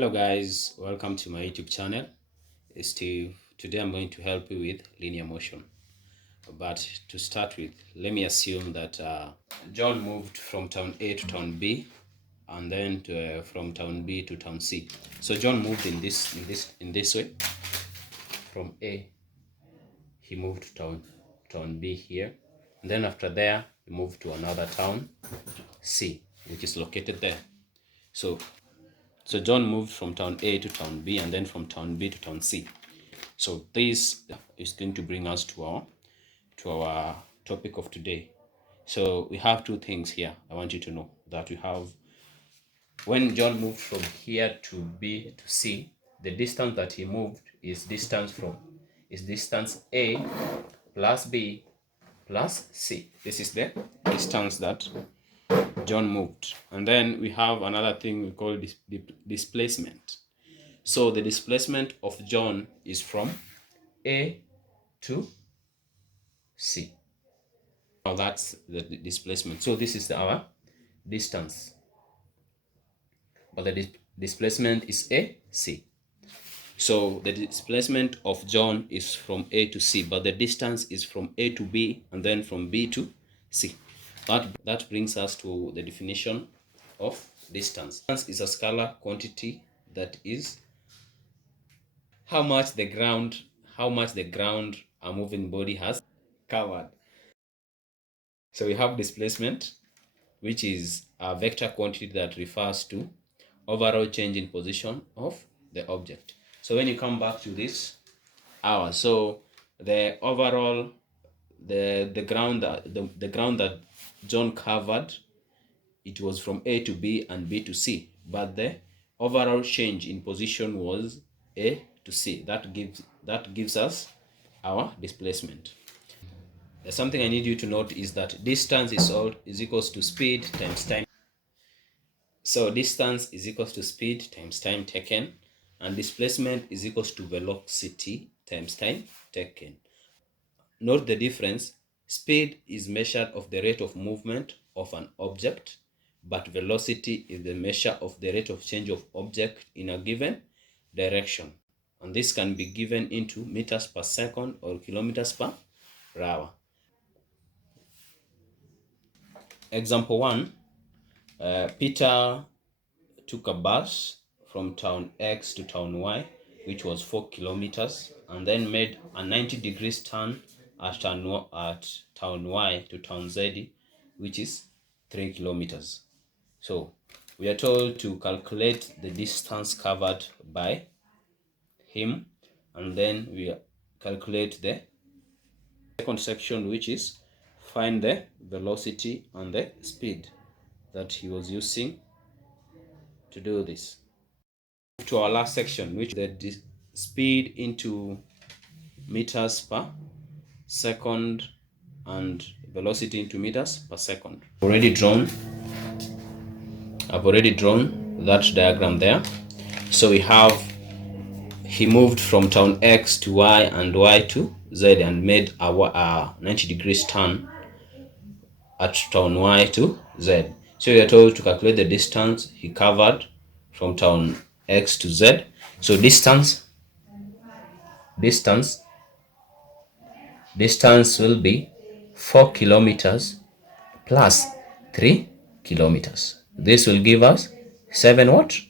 Hello guys, welcome to my YouTube channel. It's Steve. Today I'm going to help you with linear motion. But to start with, let me assume that John moved from town A to town B, and then from town B to town C. So John moved in this way. From A, he moved to town B here, and then after there he moved to another town C, which is located there. So John moved from town A to town B, and then from town B to town C. So this is going to bring us to our topic of today. So we have two things here. I want you to know that we have, when John moved from here to B to C, the distance that he moved is distance A plus B plus C. This is the distance that John moved. And then we have another thing we call displacement. So the displacement of John is from A to C. Now that's the displacement. So this is our distance, but the displacement is A, C. So the displacement of John is from A to C, but the distance is from A to B and then from B to C. That brings us to the definition of distance. Distance is a scalar quantity that is how much the ground a moving body has covered. So we have displacement, which is a vector quantity that refers to overall change in position of the object. So when you come back to this hour, so the overall the ground that John covered, it was from A to B and B to C, but the overall change in position was A to C. That gives us our displacement. Something I need you to note is that distance is equals to speed times time. So distance is equals to speed times time taken, and displacement is equals to velocity times time taken. Note the difference. Speed is measured of the rate of movement of an object, but velocity is the measure of the rate of change of object in a given direction. And this can be given into meters per second or kilometers per hour. Example 1, Peter took a bus from town X to town Y, which was 4 kilometers, and then made a 90 degrees turn at town Y to town Z, which is 3 kilometers. So we are told to calculate the distance covered by him, and then we calculate the second section, which is find the velocity and the speed that he was using to do this. To our last section, which is the speed into meters per second and velocity into meters per second. I've already drawn that diagram there. So we have, he moved from town X to Y and Y to Z and made a 90 degrees turn at town Y to Z. So we are told to calculate the distance he covered from town X to Z. So distance will be 4 kilometers plus 3 kilometers. This will give us 7 what?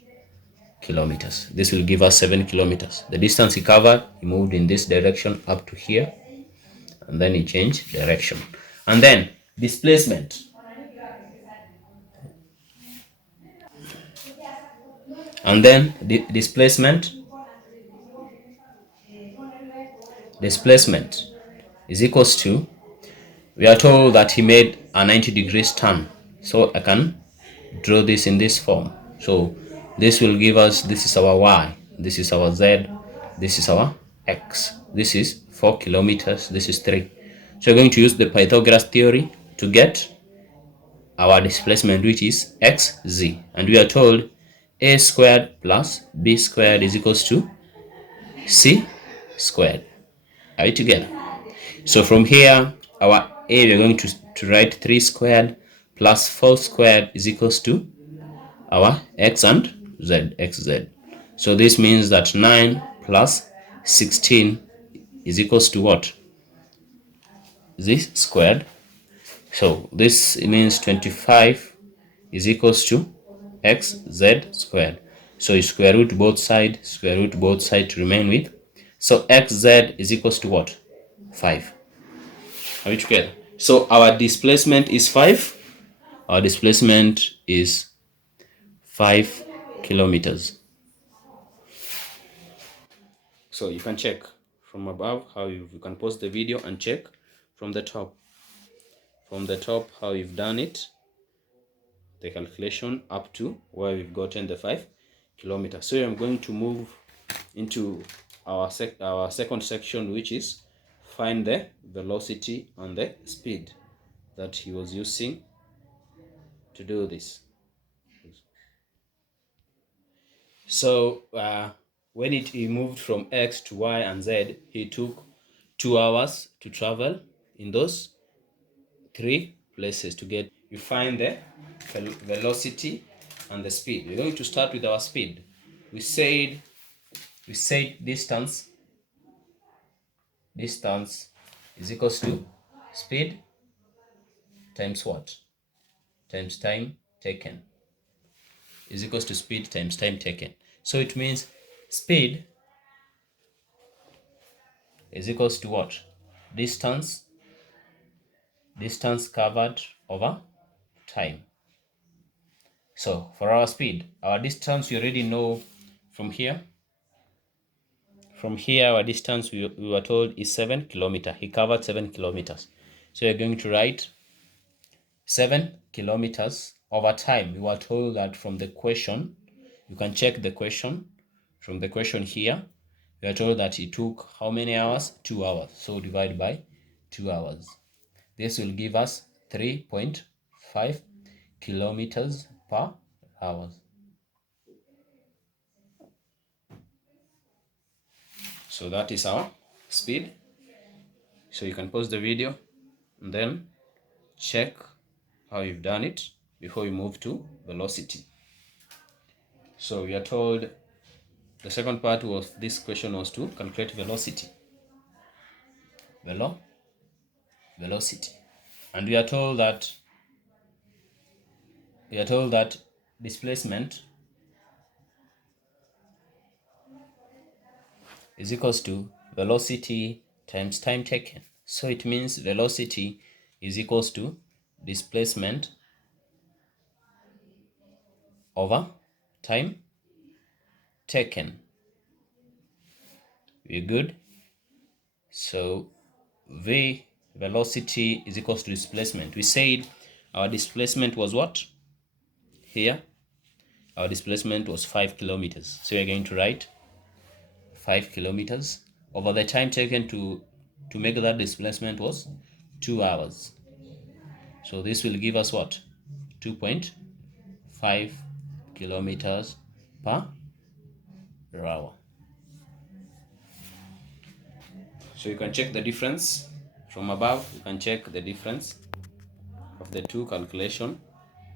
Kilometers. This will give us 7 kilometers. The distance he covered, he moved in this direction up to here, and then he changed direction. And then displacement. And then displacement is equals to, we are told that he made a 90 degrees turn. So I can draw this in this form. So this will give us, this is our Y, this is our Z, this is our X. This is 4 kilometers, this is 3. So we're going to use the Pythagoras theory to get our displacement, which is xz. And we are told a squared plus b squared is equals to c squared. Are we together? So from here, our a, we're going to write 3 squared plus 4 squared is equals to our x and z, xz. So this means that 9 plus 16 is equals to what? This squared. So this means 25 is equals to xz squared. So you square root both sides to remain with. So xz is equals to what? 5. Are we together? So our displacement is 5. Our displacement is 5 kilometers. So you can check from above how you can pause the video and check from the top. From the top how you've done it, the calculation up to where we've gotten the 5 kilometers. So I'm going to move into our second section, which is find the velocity and the speed that he was using to do this. So when he moved from X to Y and Z, he took 2 hours to travel in those 3 places to get. You find the velocity and the speed. We're going to start with our speed. We said distance is equals to speed times what? Times time taken is equals to speed times time taken. So it means speed is equals to what? Distance covered over time. So for our speed, our distance we already know from here. From here, our distance we were told is 7 kilometers. He covered 7 kilometers. So you're going to write 7 kilometers over time. We were told that from the question, you can check the question. From the question here, we are told that it took how many hours? 2 hours. So divide by 2 hours. This will give us 3.5 kilometers per hour. So that is our speed. So you can pause the video and then check how you've done it before we move to velocity. So we are told the second part of this question was to calculate velocity. Velocity. And we are told that displacement is equals to velocity times time taken. So it means velocity is equals to displacement over time taken. We're good. So v velocity is equals to displacement. We said our displacement was what? Here our displacement was 5 kilometers. So we're going to write 5 kilometers over the time taken to make that displacement was 2 hours. So this will give us what? 2.5 kilometers per hour. So you can check the difference from above. You can check the difference of the two calculation.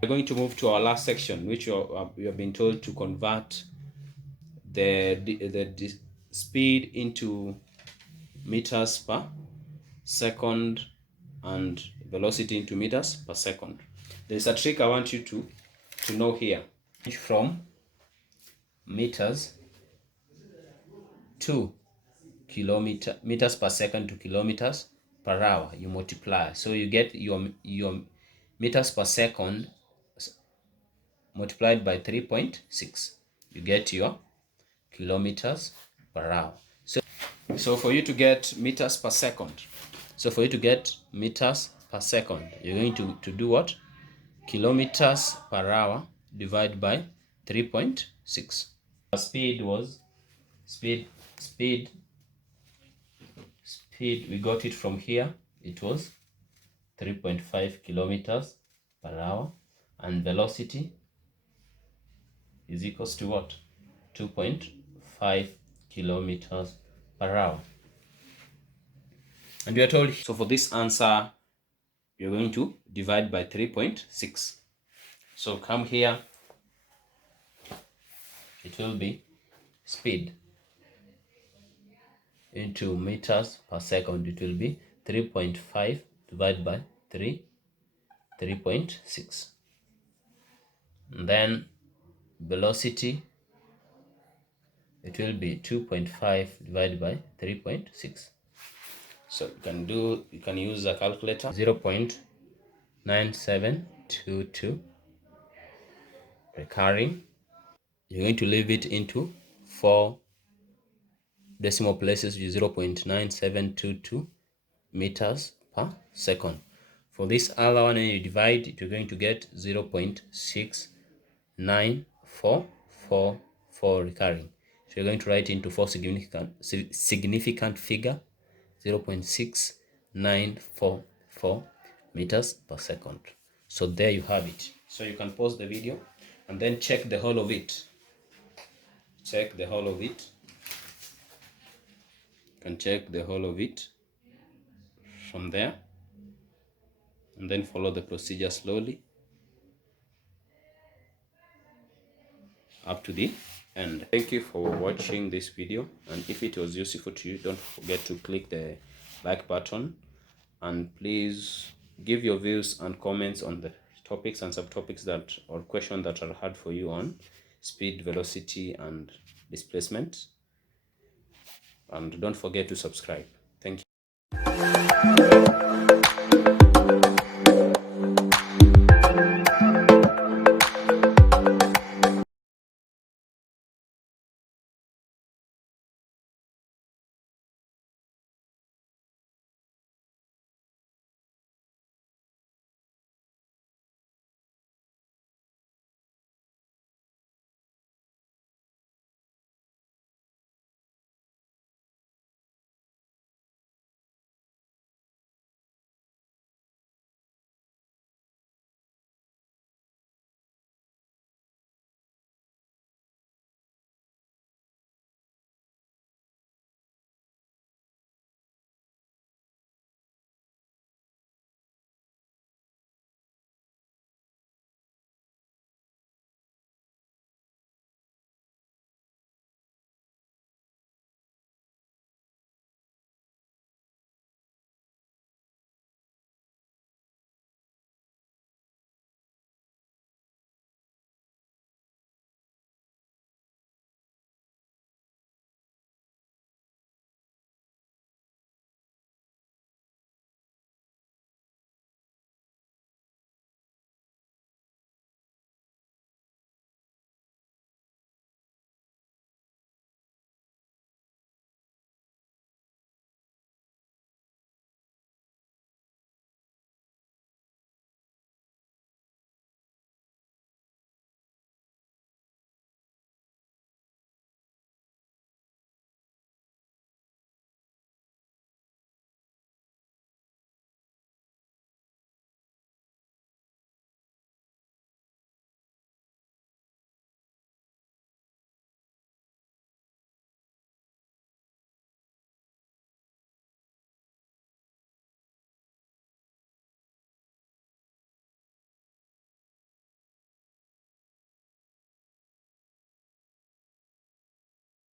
We're going to move to our last section, which we have been told to convert the speed into meters per second and velocity into meters per second. There's a trick I want you to know here. From meters to meters per second to kilometers per hour, you multiply. So you get your meters per second multiplied by 3.6. You get your kilometers per hour. So for you to get meters per second, you're going to do what? Kilometers per hour divided by 3.6. Our speed was speed, we got it from here. It was 3.5 kilometers per hour, and velocity is equals to what? 2.5 kilometers per hour. And we are told, so for this answer, you're going to divide by 3.6. So come here, it will be speed into meters per second, it will be 3.5 divided by 3.6. And then velocity, it will be 2.5 divided by 3.6. So you can use a calculator. 0.9722 recurring. You're going to leave it into 4 decimal places, 0.9722 meters per second. For this other one, when you divide it, you're going to get 0.69444 recurring. So you're going to write into 4 significant figure, 0.6944 meters per second. So there you have it. So you can pause the video and then check the whole of it. Check the whole of it. You can check the whole of it from there, and then follow the procedure slowly up to the end. Thank you for watching this video, and if it was useful to you, don't forget to click the like button, and please give your views and comments on the topics and subtopics that or questions that are hard for you on speed, velocity, and displacement. And don't forget to subscribe. Thank you.